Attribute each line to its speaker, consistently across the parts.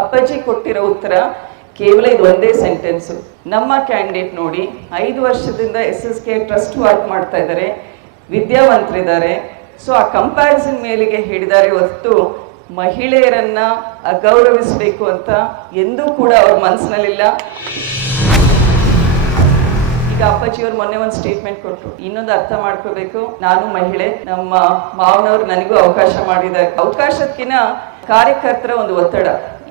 Speaker 1: ಅಪ್ಪಾಜಿ ಕೊಟ್ಟಿರೋ ಉತ್ತರ ಕೇವಲ ಇದು ಒಂದೇ ಸೆಂಟೆನ್ಸು ನಮ್ಮ ಕ್ಯಾಂಡಿಡೇಟ್ ನೋಡಿ, ಐದು ವರ್ಷದಿಂದ S S K trust work ಮಾಡ್ತಾ ಇದ್ದಾರೆ, ವಿದ್ಯಾವಂತರಿದ್ದಾರೆ. ಸೊ ಆ ಕಂಪ್ಯಾರಿಸನ್ ಮೇಲಿಗೆ ಹಿಡಿದಾರೆ ಹೊರತು ಮಹಿಳೆಯರನ್ನ ಅಗೌರವಿಸಬೇಕು ಅಂತ ಎಂದೂ ಕೂಡ ಅವ್ರ ಮನಸ್ಸಿನಲ್ಲಿಲ್ಲ ಈಗ ಅಪ್ಪಾಜಿಯವ್ರು ಮೊನ್ನೆ ಒಂದು ಸ್ಟೇಟ್ಮೆಂಟ್ ಕೊಟ್ಟರು ಇನ್ನೊಂದು ಅರ್ಥ ಮಾಡ್ಕೋಬೇಕು. ನಾನು ಮಹಿಳೆ, ನಮ್ಮ ಮಾವನವ್ರು ನನಗೂ ಅವಕಾಶ ಮಾಡಿದ್ದಾರೆ. ಅವಕಾಶಕ್ಕಿಂತ ಕಾರ್ಯಕರ್ತರ ಒಂದು ಒತ್ತಡ.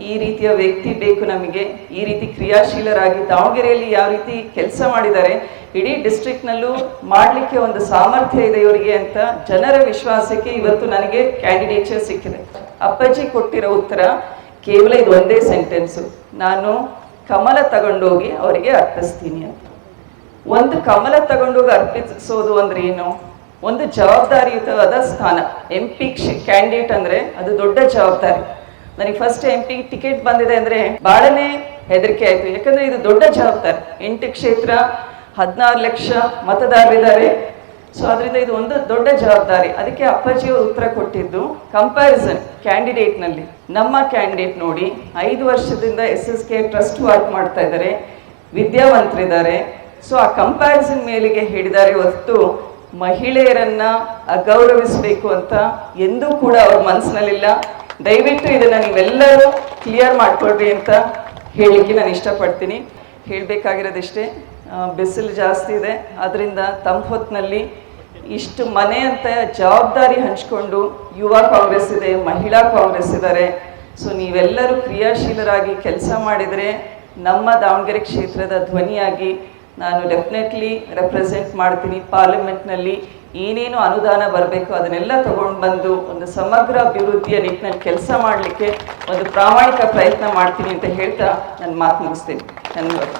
Speaker 1: ಈ ರೀತಿಯ ವ್ಯಕ್ತಿ ಬೇಕು ನಮಗೆ, ಈ ರೀತಿ ಕ್ರಿಯಾಶೀಲರಾಗಿ ದಾವಣಗೆರೆಯಲ್ಲಿ ಯಾವ ರೀತಿ ಕೆಲಸ ಮಾಡಿದ್ದಾರೆ, ಇಡೀ ಡಿಸ್ಟ್ರಿಕ್ಟ್ನಲ್ಲೂ ಮಾಡಲಿಕ್ಕೆ ಒಂದು ಸಾಮರ್ಥ್ಯ ಇದೆ ಇವರಿಗೆ ಅಂತ ಜನರ ವಿಶ್ವಾಸಕ್ಕೆ ಇವತ್ತು ನನಗೆ ಕ್ಯಾಂಡಿಡೇಚರ್ ಸಿಕ್ಕಿದೆ. ಅಪ್ಪಾಜಿ ಕೊಟ್ಟಿರೋ ಉತ್ತರ, ಕೇವಲ ಇದು ಒಂದೇ ಸೆಂಟೆನ್ಸು ನಾನು ಕಮಲ ತಗೊಂಡೋಗಿ ಅವರಿಗೆ ಅರ್ಪಿಸ್ತೀನಿ ಅಂತ. ಒಂದು ಕಮಲ ತಗೊಂಡೋಗಿ ಅರ್ಪಿಸೋದು ಅಂದ್ರೆ ಏನು? ಒಂದು ಜವಾಬ್ದಾರಿಯುತವಾದ ಸ್ಥಾನ. ಎಂ ಪಿ ಕ್ಯಾಂಡಿಡೇಟ್ ಅಂದ್ರೆ ಅದು ದೊಡ್ಡ ಜವಾಬ್ದಾರಿ. ನನಗೆ ಫಸ್ಟ್ ಎಂ ಪಿ ಟಿಕೆಟ್ ಬಂದಿದೆ ಅಂದ್ರೆ ಬಹಳನೇ ಹೆದರಿಕೆ ಆಯ್ತು. ಯಾಕಂದ್ರೆ ಇದು ದೊಡ್ಡ ಜವಾಬ್ದಾರಿ. ಎಂಟು ಕ್ಷೇತ್ರ, ಹದಿನಾರು ಲಕ್ಷ ಮತದಾರರಿದ್ದಾರೆ ಸೊ ಅದರಿಂದ ಇದು ಒಂದು ದೊಡ್ಡ ಜವಾಬ್ದಾರಿ. ಅದಕ್ಕೆ ಅಪ್ಪಾಜಿ ಅವರು ಉತ್ತರ ಕೊಟ್ಟಿದ್ದು ಕಂಪ್ಯಾರಿಸನ್ ಕ್ಯಾಂಡಿಡೇಟ್ನಲ್ಲಿ ನಮ್ಮ ಕ್ಯಾಂಡಿಡೇಟ್ ನೋಡಿ, ಐದು ವರ್ಷದಿಂದ S S K trust work ಮಾಡ್ತಾ ಇದ್ದಾರೆ. ವಿದ್ಯಾವಂತರಿದ್ದಾರೆ. ಸೊ ಆ ಕಂಪ್ಯಾರಿಸನ್ ಮೇಲಿಗೆ ಹಿಡಿದಾರೆ ಹೊರತು ಮಹಿಳೆಯರನ್ನ ಅಗೌರವಿಸಬೇಕು ಅಂತ ಎಂದೂ ಕೂಡ ಅವ್ರ ಮನಸ್ಸಿನಲ್ಲಿಲ್ಲ ದಯವಿಟ್ಟು ಇದನ್ನ ನೀವೆಲ್ಲರೂ ಕ್ಲಿಯರ್ ಮಾಡ್ಕೊಳ್ರಿ ಅಂತ ಹೇಳಿಕ್ಕೆ ನಾನು ಇಷ್ಟಪಡ್ತೀನಿ. ಹೇಳಬೇಕಾಗಿರೋದಿಷ್ಟೇ ಬಿಸಿಲು ಜಾಸ್ತಿ ಇದೆ. ಅದರಿಂದ ತಂಪು ಹೊತ್ತಿನಲ್ಲಿ ಇಷ್ಟು ಮನೆ ಅಂತ ಜವಾಬ್ದಾರಿ ಹಂಚ್ಕೊಂಡು ಯುವ ಕಾಂಗ್ರೆಸ್ ಇದೆ, ಮಹಿಳಾ ಕಾಂಗ್ರೆಸ್ ಇದ್ದಾರೆ ಸೊ ನೀವೆಲ್ಲರೂ ಕ್ರಿಯಾಶೀಲರಾಗಿ ಕೆಲಸ ಮಾಡಿದರೆ ನಮ್ಮ ದಾವಣಗೆರೆ ಕ್ಷೇತ್ರದ ಧ್ವನಿಯಾಗಿ ನಾನು ಡೆಫಿನೆಟ್ಲಿ ರೆಪ್ರೆಸೆಂಟ್ ಮಾಡ್ತೀನಿ. ಪಾರ್ಲಿಮೆಂಟ್ನಲ್ಲಿ ಏನೇನು ಅನುದಾನ ಬರಬೇಕು ಅದನ್ನೆಲ್ಲ ತಗೊಂಡು ಬಂದು ಒಂದು ಸಮಗ್ರ ಅಭಿವೃದ್ಧಿಯ ನಿಟ್ಟಿನಲ್ಲಿ ಕೆಲಸ ಮಾಡಲಿಕ್ಕೆ ಒಂದು ಪ್ರಾಮಾಣಿಕ ಪ್ರಯತ್ನ ಮಾಡ್ತೀನಿ ಅಂತ ಹೇಳ್ತಾ ನನ್ನ ಮಾತು ಮುಗಿಸ್ತೀನಿ. ಧನ್ಯವಾದ